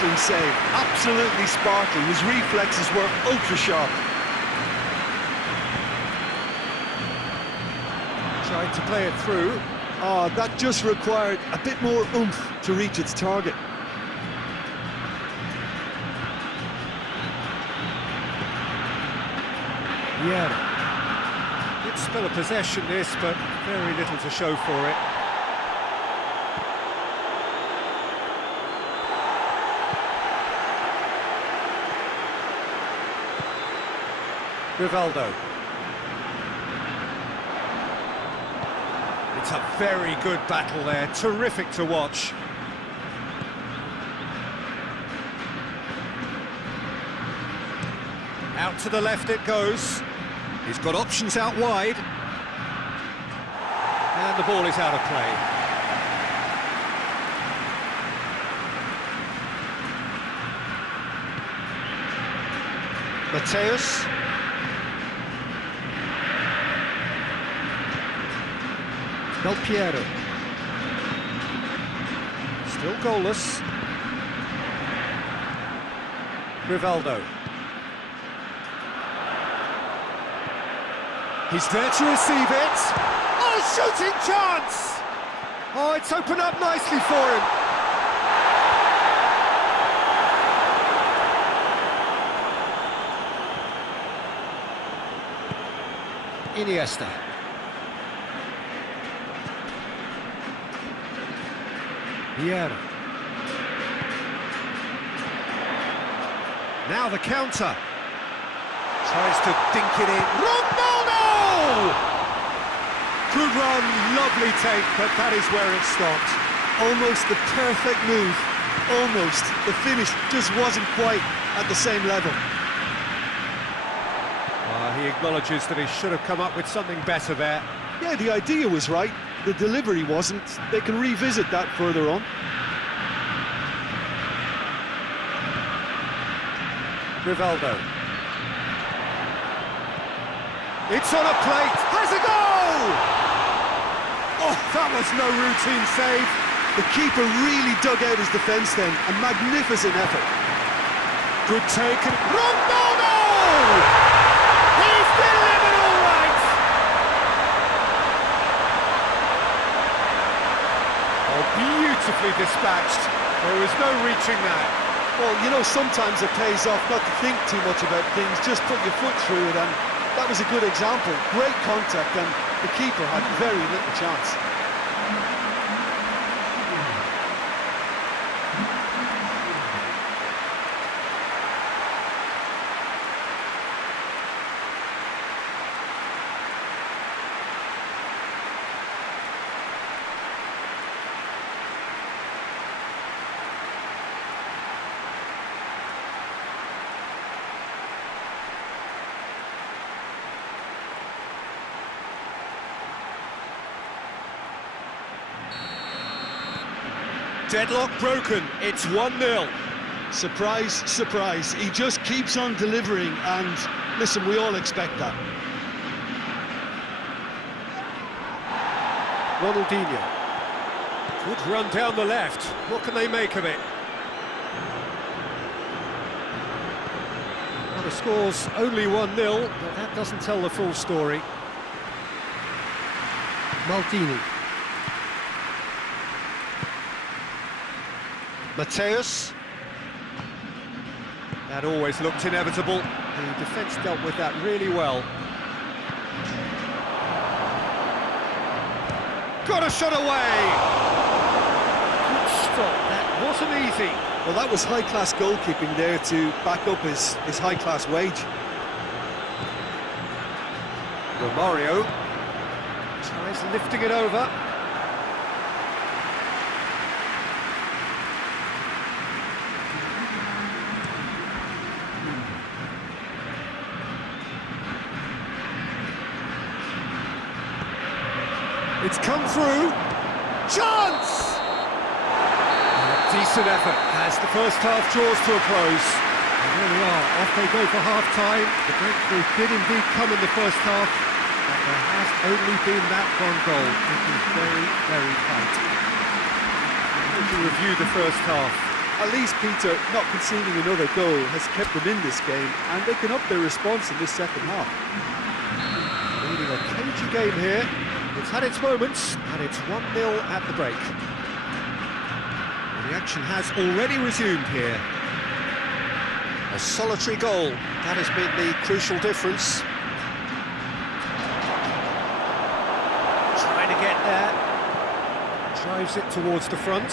sparkling save, absolutely sparkling. His reflexes were ultra-sharp. Tried to play it through. Oh, that just required a bit more oomph to reach its target. Yeah. Good spell of possession this, but very little to show for it. Rivaldo. It's a very good battle there, terrific to watch. Out to the left it goes. He's got options out wide. And the ball is out of play. Mateus. Del Piero. Still goalless. Rivaldo. He's there to receive it. Oh, shooting chance! Oh, it's opened up nicely for him. Iniesta. Vieira. Now the counter. Tries to dink it in. Ronaldo! Good run, lovely take, but that is where it stopped. Almost the perfect move. Almost. The finish just wasn't quite at the same level. He acknowledges that he should have come up with something better there. Yeah, the idea was right. The delivery wasn't. They can revisit that further on. Rivaldo. It's on a plate. Has a goal! Oh, that was no routine save. The keeper really dug out his defence then. A magnificent effort. Good take and Ronaldo! He's delivered all right! Oh, beautifully dispatched. There was no reaching that. Well, you know, sometimes it pays off not to think too much about things, just put your foot through it, and that was a good example. Great contact, and the keeper had very little chance. Deadlock broken, it's 1-0. Surprise, surprise. He just keeps on delivering, and listen, we all expect that. Ronaldinho. Good run down the left. What can they make of it? Well, the score's only 1-0, but that doesn't tell the full story. Maldini. Mateus. That always looked inevitable. The defence dealt with that really well. Got a shot away! Good stop, that wasn't easy. Well, that was high-class goalkeeping there to back up his high-class wage. Romario tries lifting it over. It's come through. Chance! Decent effort as the first half draws to a close. And there we are, off they go for half-time. The breakthrough did indeed come in the first half, but there has only been that one goal. It was very, very tight. To review the first half. At least, Peter, not conceding another goal has kept them in this game, and they can up their response in this second half. Leading a cagey game here. It's had its moments, and it's 1-0 at the break. The action has already resumed here. A solitary goal, that has been the crucial difference. Trying to get there. Drives it towards the front.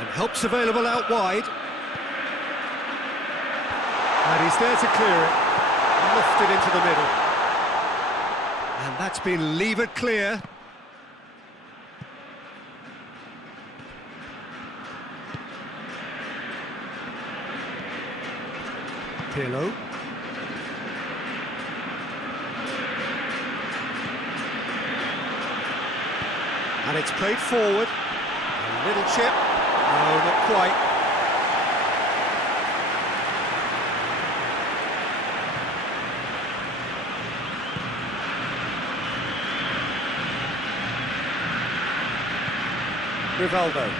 And help's available out wide. And he's there to clear it. Lifted into the middle. And that's been levered clear. Pirlo. And it's played forward. A little chip. No, not quite. Rivaldo.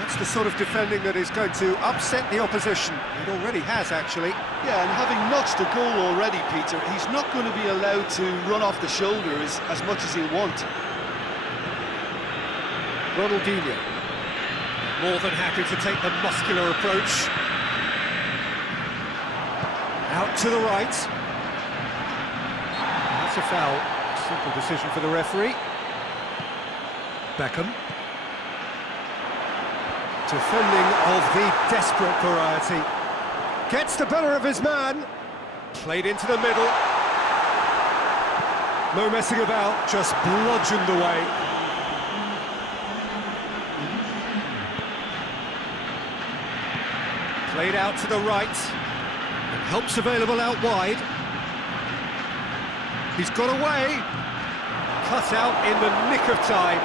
That's the sort of defending that is going to upset the opposition. It already has, actually. Yeah, and having notched a goal already, Peter, he's not going to be allowed to run off the shoulder as much as he'll want. Ronaldinho. More than happy to take the muscular approach. Out to the right. That's a foul. Simple decision for the referee. Beckham. Defending of the desperate variety. Gets the better of his man. Played into the middle. No messing about, just bludgeoned away. Played out to the right. And help's available out wide. He's got away. Cut out in the nick of time.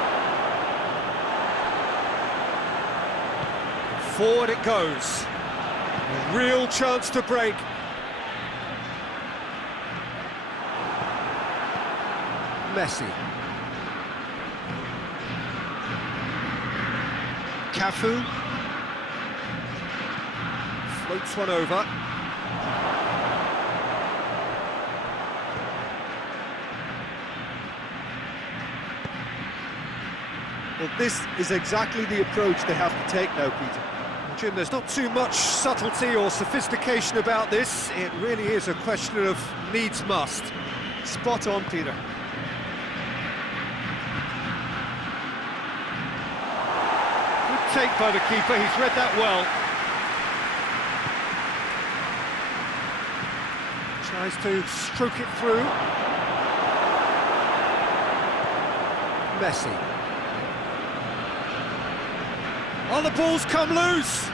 Forward it goes. A real chance to break. Messi. Cafu. Floats one over. Well, this is exactly the approach they have to take now, Peter. Jim, there's not too much subtlety or sophistication about this. It really is a question of needs must. Spot on, Peter. Good take by the keeper, he's read that well. Tries to stroke it through. Messi. Oh, the ball's come loose!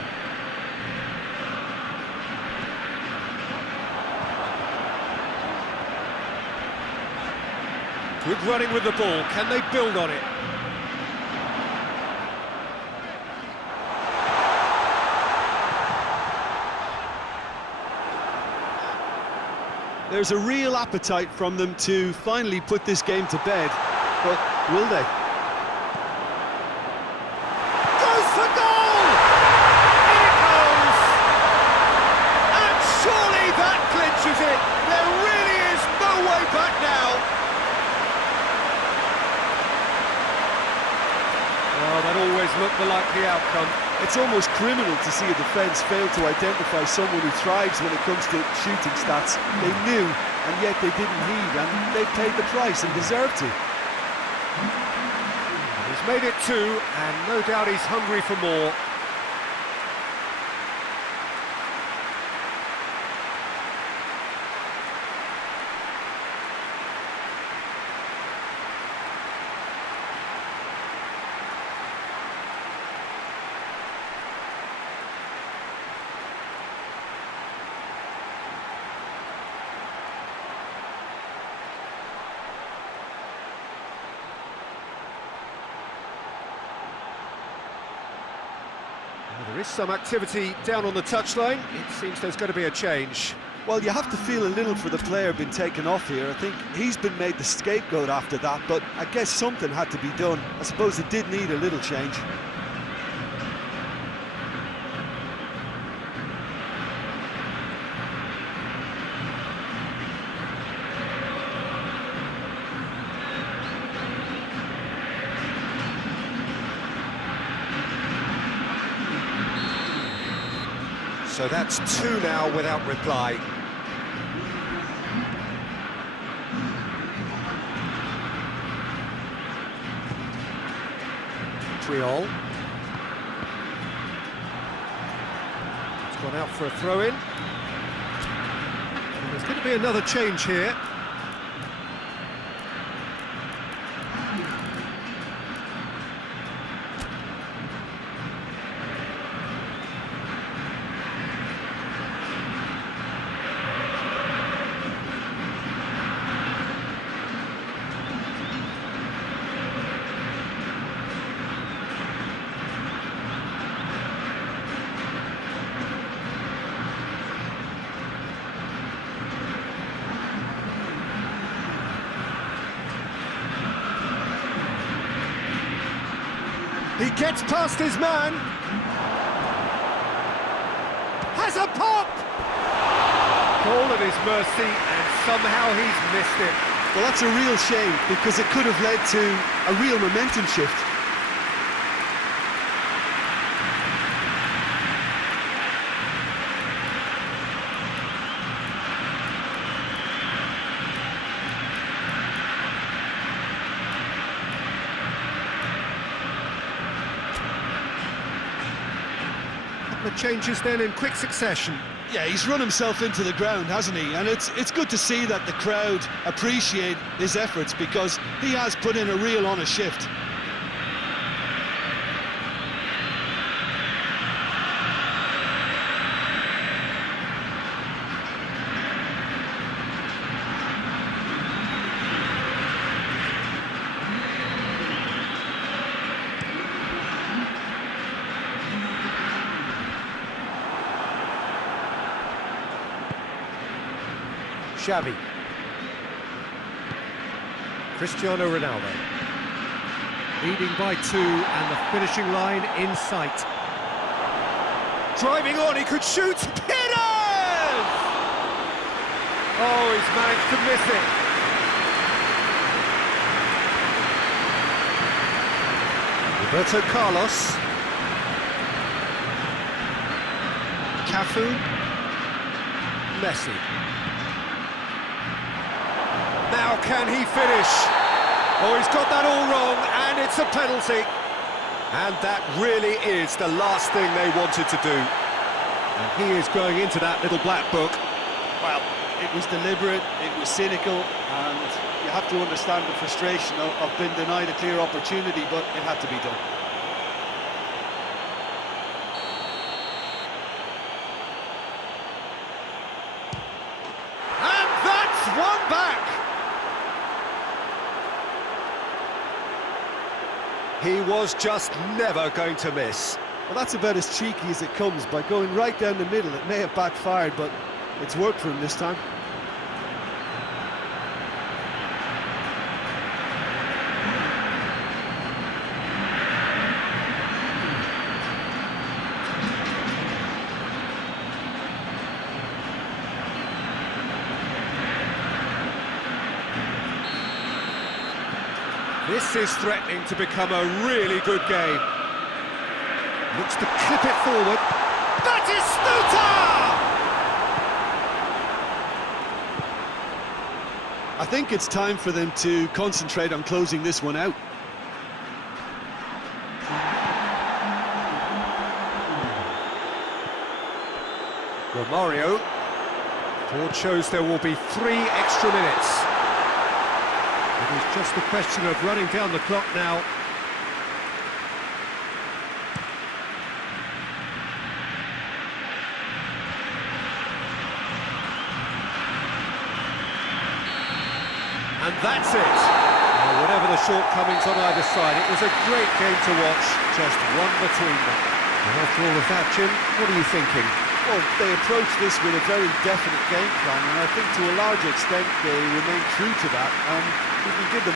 Good running with the ball, can they build on it? There's a real appetite from them to finally put this game to bed, but will they? Look the likely outcome. It's almost criminal to see a defence fail to identify someone who thrives when it comes to shooting stats. They knew, and yet they didn't heed, and they paid the price and deserved to. He's made it two, and no doubt he's hungry for more. There is some activity down on the touchline. It seems there's going to be a change. Well, you have to feel a little for the player being taken off here. I think he's been made the scapegoat after that, but I guess something had to be done. I suppose it did need a little change. So that's 2 now without reply. Triol. It's gone out for a throw-in. There's going to be another change here. He gets past his man. Has a pop! Ball at his mercy, and somehow he's missed it. Well, that's a real shame, because it could have led to a real momentum shift. The changes then in quick succession. Yeah, he's run himself into the ground, hasn't he? And it's good to see that the crowd appreciate his efforts, because he has put in a real honest shift. Xavi. Cristiano Ronaldo. Leading by 2 and the finishing line in sight. Driving on, he could shoot. Pitters! Oh, he's managed to miss it. Roberto Carlos. Cafu. Messi. Now can he finish? Oh, he's got that all wrong, and it's a penalty. And that really is the last thing they wanted to do. And he is going into that little black book. Well, it was deliberate, it was cynical, and you have to understand the frustration of being denied a clear opportunity, but it had to be done. And that's one back! He was just never going to miss. Well, that's about as cheeky as it comes. By going right down the middle, it may have backfired, but it's worked for him this time. This is threatening to become a really good game. Looks to clip it forward. That is Stuta! I think it's time for them to concentrate on closing this one out. Romario. Board shows there will be 3 extra minutes. It is just a question of running down the clock now. And that's it. Now, whatever the shortcomings on either side, it was a great game to watch, just one between them. And after all of that, Jim, what are you thinking? Well, they approach this with a very definite game plan, and I think to a large extent they remain true to that. You can give them